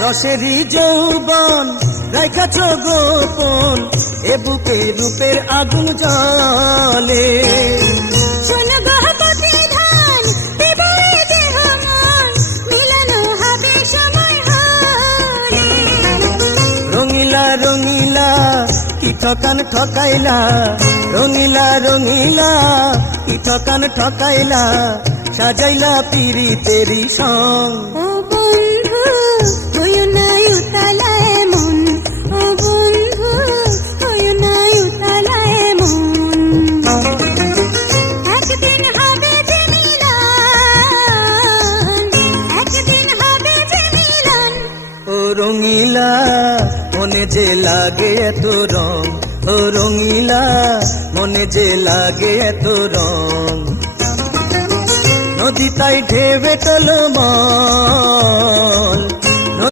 রসেরই যৌবন রাইখাছ গোপন এ বুকে রূপের আগুন জ্বলে। শোনো গহপতি ধান বিবরে দেহ মন মিলানো হবে সময় হলে। রঙিলা রঙিলা কি ঠকান ঠকাইলা, রঙিলা রঙিলা কি ঠকান ঠকাইলা, সাজাইলা পিরিতেরি সং। ও বন্ধু হইও না উতালা এমন, ও বন্ধু হইও না উতালা এমন। একদিন হবে যে মিলন, একদিন হবে যে মিলন। ও রঙিলা মনে যে লাগে এত রং, ও রঙিলা মনে যে লাগে এত রং। নদী তাই ঢেবে টলমল